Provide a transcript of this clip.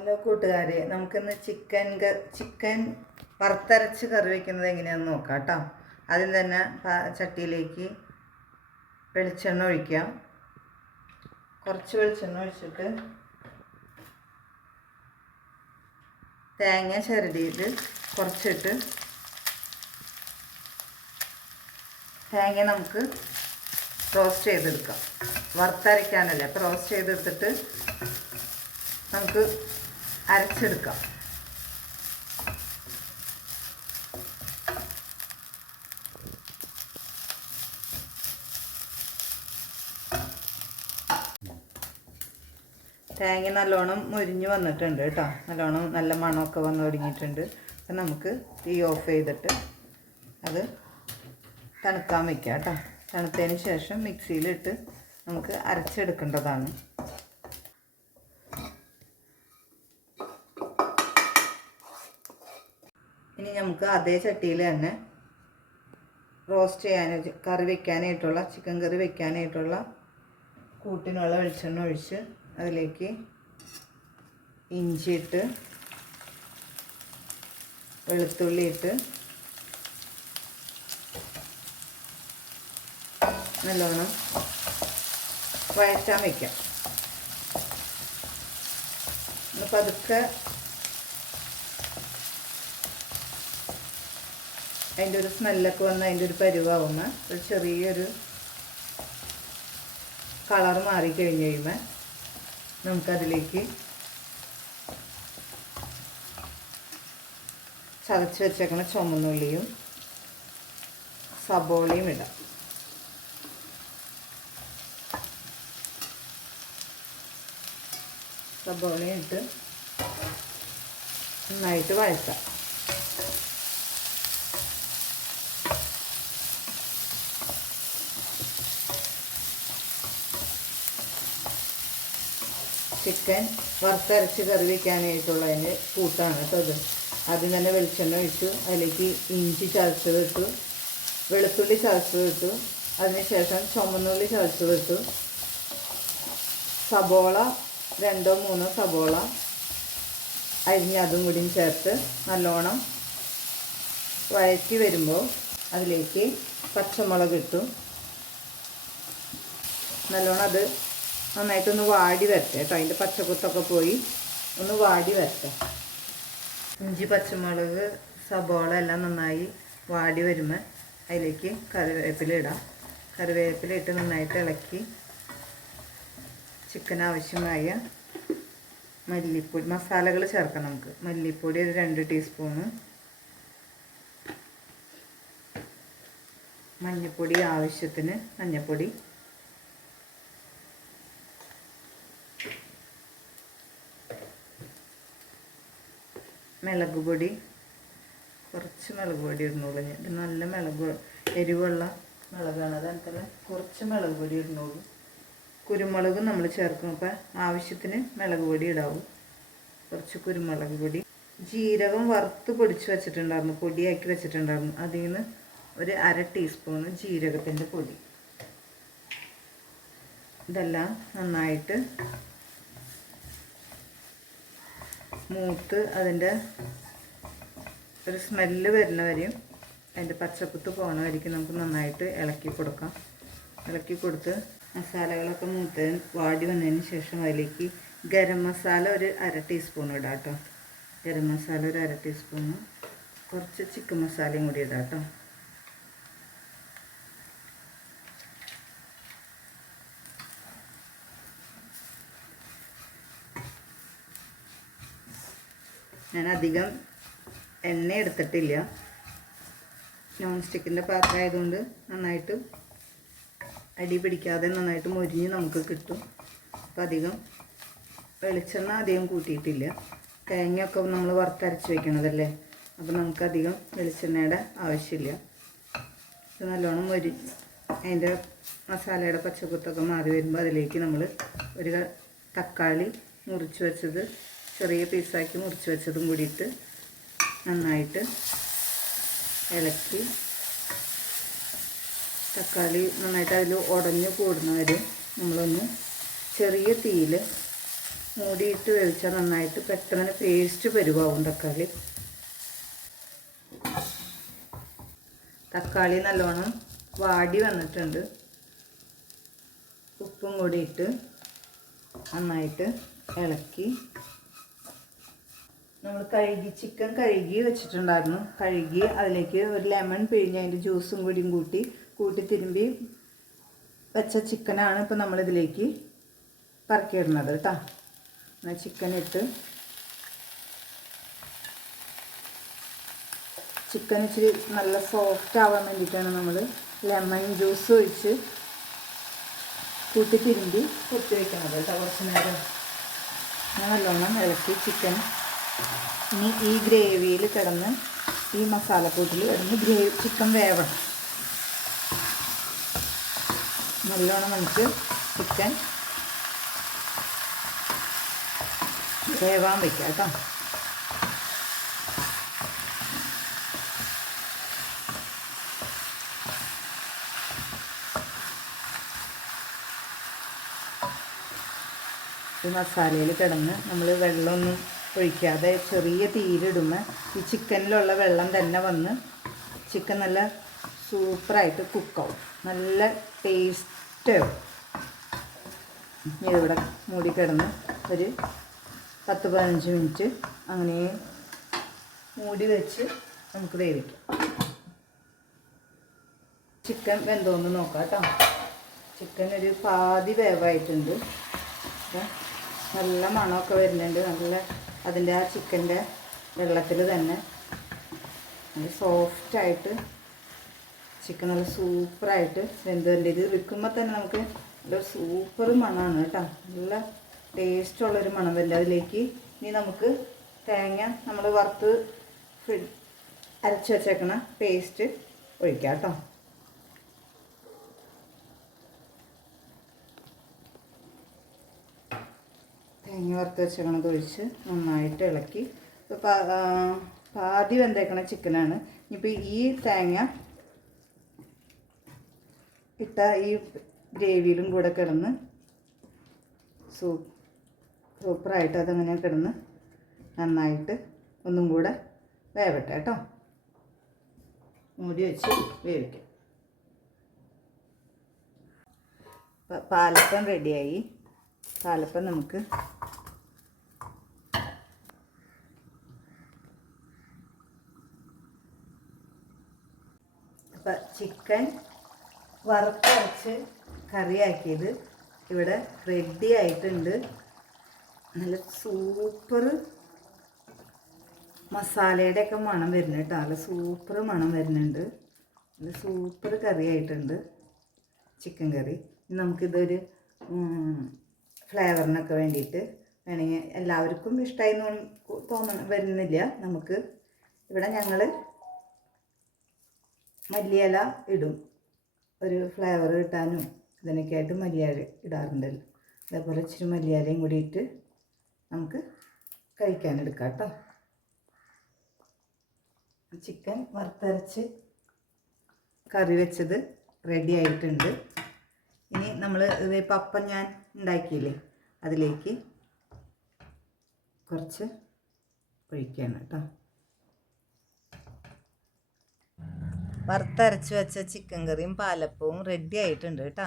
Hello കൂട്ടുകാരെ, നമുക്കിന്ന് chicken വറുത്തരച്ച് കറി വയ്ക്കുന്നത് എങ്ങനെയാണെന്ന് നോക്കാം കേട്ടോ. ആദ്യം തന്നെ ചട്ടിയിലേക്ക് വെളിച്ചെണ്ണ ഒഴിക്കാം. കുറച്ച് വെളിച്ചെണ്ണ ഒഴിച്ചിട്ട് തേങ്ങ ചിരടിയത് കുറച്ചിട്ട് തേങ്ങ നമുക്ക് റോസ്റ്റ് ചെയ്തെടുക്കാം. വറുത്തരയ്ക്കാനല്ലേ, അപ്പോൾ റോസ്റ്റ് ചെയ്തെടുത്തിട്ട് നമുക്ക് അരച്ചെടുക്കാം. തേങ്ങ നല്ലോണം മുരിഞ്ഞ് വന്നിട്ടുണ്ട് കേട്ടോ. നല്ലോണം നല്ല മണമൊക്കെ വന്ന് തുടങ്ങിയിട്ടുണ്ട്. അപ്പം നമുക്ക് തീ ഓഫ് ചെയ്തിട്ട് അത് തണുക്കാൻ വയ്ക്കാം കേട്ടോ. തണുത്തതിന് ശേഷം മിക്സിയിലിട്ട് നമുക്ക് അരച്ചെടുക്കേണ്ടതാണ്. ഇനി നമുക്ക് അതേ ചട്ടിയിൽ തന്നെ റോസ്റ്റ് കറി വയ്ക്കാനായിട്ടുള്ള ചിക്കൻ കറി വയ്ക്കാനായിട്ടുള്ള കൂട്ടിനുള്ള വെളിച്ചെണ്ണ ഒഴിച്ച് അതിലേക്ക് ഇഞ്ചി ഇട്ട് വെളുത്തുള്ളി ഇട്ട് നല്ലോണം വഴറ്റാൻ വയ്ക്കാം. പതുക്കെ അതിൻ്റെ ഒരു സ്മെല്ലൊക്കെ വന്ന് അതിൻ്റെ ഒരു പരുവാകുമ്പോൾ ഒരു ചെറിയൊരു കളർ മാറിക്കഴിഞ്ഞ് കഴിയുമ്പോൾ നമുക്കതിലേക്ക് ചതച്ച് വെച്ചേക്കുന്ന ചുമന്നുള്ളിയും സബോളയും ഇടാം. സബോളയും ഇട്ട് നന്നായിട്ട് വഴറ്റാം. ചിക്കൻ വറുത്തരച്ച് കറി വയ്ക്കാനായിട്ടുള്ളതിൻ്റെ കൂട്ടാണ് കേട്ടോ ഇത്. ആദ്യം തന്നെ വെളിച്ചെണ്ണ ഒഴിച്ചു, അതിലേക്ക് ഇഞ്ചി ചതച്ചതിട്ടു, വെളുത്തുള്ളി ചതച്ചതിട്ടു, അതിനുശേഷം ചുമന്നുള്ളി ചതച്ചതിട്ടു, സബോള 2-3 സബോള അരിഞ്ഞതും കൂടിയും ചേർത്ത് നല്ലോണം വഴറ്റി വരുമ്പോൾ അതിലേക്ക് പച്ചമുളക് ഇട്ടു. നല്ലോണം അത് നന്നായിട്ടൊന്ന് വാടി വരട്ടെ കേട്ടോ. അതിൻ്റെ പച്ചക്കുത്തൊക്കെ പോയി ഒന്ന് വാടി വരട്ടെ. ഇഞ്ചി, പച്ചമുളക്, സബോള എല്ലാം നന്നായി വാടി വരുമ്പോൾ അതിലേക്ക് കറിവേപ്പില ഇടാം. കറിവേപ്പില ഇട്ട് നന്നായിട്ട് ഇളക്കി ചിക്കൻ ആവശ്യമായ മല്ലിപ്പൊടി മസാലകൾ ചേർക്കാം. നമുക്ക് മല്ലിപ്പൊടി ഒരു 2 ടീസ്പൂണ്, മഞ്ഞൾപ്പൊടി ആവശ്യത്തിന് മഞ്ഞൾപ്പൊടി, മുളക് പൊടി കുറച്ച് മുളക് പൊടി ഇടുന്നുള്ളൂ. ഇത് നല്ല എരിവുള്ള മുളകാണ്, അതുപോലെ കുറച്ച് മുളക് പൊടി ഇടുന്നുള്ളൂ. കുരുമുളകും നമ്മൾ ചേർക്കും. അപ്പോൾ ആവശ്യത്തിന് മുളക് പൊടി ഇടാവും. കുറച്ച് കുരുമുളക് പൊടി, ജീരകം വറുത്ത് പൊടിച്ച് വെച്ചിട്ടുണ്ടായിരുന്നു, പൊടിയാക്കി വെച്ചിട്ടുണ്ടായിരുന്നു. അതിൽ നിന്ന് ഒരു 1/2 ടീസ്പൂണ് ജീരകത്തിൻ്റെ പൊടി. ഇതെല്ലാം നന്നായിട്ട് മൂത്ത് അതിൻ്റെ ഒരു സ്മെല്ല് വരുന്നവരെയും അതിൻ്റെ പച്ചക്കുത്ത് പോകണവരേക്കും നമുക്ക് നന്നായിട്ട് ഇളക്കി കൊടുക്കാം. ഇളക്കി കൊടുത്ത് മസാലകളൊക്കെ മൂത്ത് വാടി വന്നതിന് ശേഷം അതിലേക്ക് ഗരം മസാല ഒരു 1/2 ടീസ്പൂൺ ഇടാം കേട്ടോ. ഗരം മസാല ഒരു 1/2 ടീസ്പൂണ്, കുറച്ച് ചിക്കൻ മസാലയും കൂടി ഇടാം കേട്ടോ. ഞാൻ അധികം എണ്ണ എടുത്തിട്ടില്ല, നോൺ സ്റ്റിക്കിൻ്റെ പാത്രം ആയതുകൊണ്ട് നന്നായിട്ട് അടി പിടിക്കാതെ നന്നായിട്ട് മൊരിഞ്ഞ് നമുക്ക് കിട്ടും. അപ്പോൾ അധികം വെളിച്ചെണ്ണ അധികം കൂട്ടിയിട്ടില്ല. തേങ്ങയൊക്കെ നമ്മൾ വറുത്തരച്ച് വയ്ക്കണതല്ലേ, അപ്പോൾ നമുക്കധികം വെളിച്ചെണ്ണയുടെ ആവശ്യമില്ല. ഇത് നല്ലോണം അതിൻ്റെ മസാലയുടെ പച്ചക്കുത്തൊക്കെ മാറി വരുമ്പോൾ അതിലേക്ക് നമ്മൾ ഒരു തക്കാളി മുറിച്ച് വെച്ചത് ചെറിയ പീസാക്കി മുറിച്ച് വെച്ചതും കൂടിയിട്ട് നന്നായിട്ട് ഇളക്കി തക്കാളി നന്നായിട്ട് അതിൽ ഉടഞ്ഞു കൂടുന്നവരെ നമ്മളൊന്ന് ചെറിയ തീയിൽ മൂടിയിട്ട് വേവിച്ചാൽ നന്നായിട്ട് പെട്ടെന്ന് പേസ്റ്റ് പരുവാകും തക്കാളി. തക്കാളി നല്ലോണം വാടി വന്നിട്ടുണ്ട്. ഉപ്പും കൂടി ഇട്ട് നന്നായിട്ട് ഇളക്കി നമ്മൾ ചിക്കൻ കഴുകി വെച്ചിട്ടുണ്ടായിരുന്നു. കഴുകി അതിലേക്ക് ഒരു ലെമൺ പിഴിഞ്ഞ് അതിൻ്റെ ജ്യൂസും കൂട്ടി തിരുമ്പി വെച്ച ചിക്കനാണ് ഇപ്പോൾ നമ്മളിതിലേക്ക് പറക്കിയിടുന്നത് കേട്ടോ. ചിക്കൻ ഇട്ട് ചിക്കൻ ഇച്ചിരി നല്ല സോഫ്റ്റ് ആവാൻ വേണ്ടിയിട്ടാണ് നമ്മൾ ലെമൺ ജ്യൂസ് ഒഴിച്ച് കൂട്ടി തിരുമ്പി കൊത്തി വയ്ക്കുന്നത് കേട്ടോ. കുറച്ച് നേരം നല്ലോണം ഇളക്കി ചിക്കൻ ഇനി ഈ ഗ്രേവിയിൽ കിടന്ന് ഈ മസാലക്കൂട്ടിൽ കിടന്ന് ചിക്കൻ വേവണം. നല്ലോണം നമുക്ക് ചിക്കൻ വേവാൻ വയ്ക്കാം കേട്ടോ. ഈ മസാലയിൽ കിടന്ന് നമ്മൾ വെള്ളമൊന്നും ഒഴിക്കാതെ ചെറിയ തീയിലിടുമ്പോൾ ഈ ചിക്കനിലുള്ള വെള്ളം തന്നെ വന്ന് ചിക്കൻ നല്ല സൂപ്പറായിട്ട് കുക്കാവും, നല്ല ടേസ്റ്റ് ആവും. ഇതിവിടെ മൂടി കിടന്ന് ഒരു 10-15 മിനിറ്റ് അങ്ങനെ മൂടി വെച്ച് നമുക്ക് വേവിക്കാം. ചിക്കൻ വെന്തോന്ന് നോക്കാം കേട്ടോ. ചിക്കൻ ഒരു പാതി വേവായിട്ടുണ്ട്. നല്ല മണമൊക്കെ വരുന്നുണ്ട്. നല്ല അതിൻ്റെ ആ ചിക്കൻ്റെ വെള്ളത്തിൽ തന്നെ നല്ല സോഫ്റ്റായിട്ട് ചിക്കൻ നല്ല സൂപ്പറായിട്ട് വെന്തുണ്ട്. ഇത് വെക്കുമ്പോൾ തന്നെ നമുക്ക് നല്ല സൂപ്പർ മണമാണ് കേട്ടോ. നല്ല ടേസ്റ്റുള്ളൊരു മണം വരില്ല. അതിലേക്ക് ഇനി നമുക്ക് തേങ്ങ നമ്മൾ വറുത്ത് അരച്ച് വെച്ചേക്കണ പേസ്റ്റ് ഒഴിക്കാം കേട്ടോ. തേങ്ങ വറുത്ത് വെച്ചേക്കണത് ഒഴിച്ച് നന്നായിട്ട് ഇളക്കി. പാതി വെന്തേക്കണ ചിക്കനാണ്. ഇനിയിപ്പോൾ ഈ തേങ്ങ ഇട്ട ഈ ഗ്രേവിയിലും കൂടെ കിടന്ന് സൂപ്പറായിട്ട് അതങ്ങനെ കിടന്ന് നന്നായിട്ട് ഒന്നും കൂടെ വേവട്ടെ കേട്ടോ. മൂടി വെച്ച് വേവിക്കാം. പാലപ്പം റെഡിയായി. പാലപ്പം നമുക്ക് ചിക്കൻ വറുത്തരച്ച് കറിയാക്കിയത് ഇവിടെ റെഡി ആയിട്ടുണ്ട്. നല്ല സൂപ്പർ മസാലയുടെയൊക്കെ മണം വരുന്നുണ്ട് കേട്ടോ. നല്ല സൂപ്പർ മണം വരുന്നുണ്ട്. നല്ല സൂപ്പർ കറി ആയിട്ടുണ്ട് ചിക്കൻ കറി. നമുക്കിതൊരു ഫ്ലേവറിനൊക്കെ വേണ്ടിയിട്ട് വേണമെങ്കിൽ എല്ലാവർക്കും ഇഷ്ടമായി വരുന്നില്ല. നമുക്ക് ഇവിടെ ഞങ്ങൾ മല്ലിയില ഇടും, ഒരു ഫ്ലേവർ കിട്ടാനും ഇതിനൊക്കെ ആയിട്ട് മല്ലിയില ഇടാറുണ്ടല്ലോ. അതേപോലെ ഇച്ചിരി മല്ലിയിലയും കൂടി ഇട്ട് നമുക്ക് കഴിക്കാനെടുക്കാം കേട്ടോ. ചിക്കൻ വറുത്തരച്ച് കറി വെച്ചത് റെഡി ആയിട്ടുണ്ട്. ഇനി നമ്മൾ ഇതിപ്പോൾ അപ്പം ഞാൻ ഉണ്ടാക്കിയില്ലേ അതിലേക്ക് കുറച്ച് ഒഴിക്കുകയാണ് കേട്ടോ. വറുത്തരച്ച് വെച്ച ചിക്കൻ കറിയും പാലപ്പവും റെഡി ആയിട്ടുണ്ട് കേട്ടോ.